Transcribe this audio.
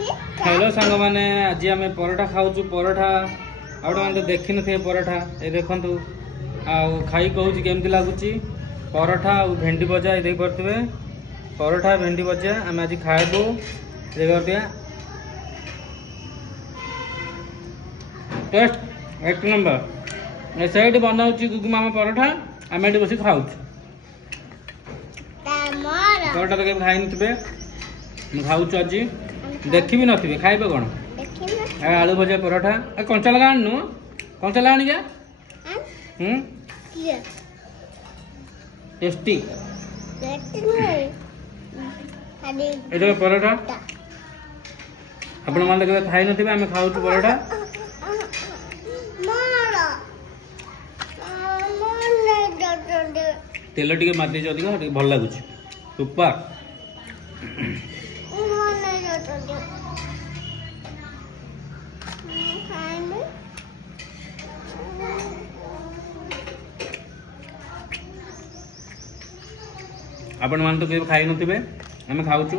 hello सांग मैंने आज आम पराठा खाऊँ पराठा आउट मैंने देखी थे पराठा ये देखु खाई कहूँ केमती लगुच पराठा और भेंडी भजा ये देखिए पराठा भेंडी भजा आम आज खाइबू देखिए टेस्ट एक नंबर साइड बनाऊँ गुगु मामा पराठा आम ये बस खाऊ पराठा तो कभी खाई थे खाऊ आज देखी भी नथिबे खाइबे कौन आलू भजा पराठा कंचा लगा आनु कंचा लगा क्या टेस्टी ये पराठा आपण मैंने केवे खाई नथिबे आमे खाऊ पराठा तेल टिके मारदे अधिक भल लगुच सुपर आपण मान तो खाई नथिबे आमे खाऊचु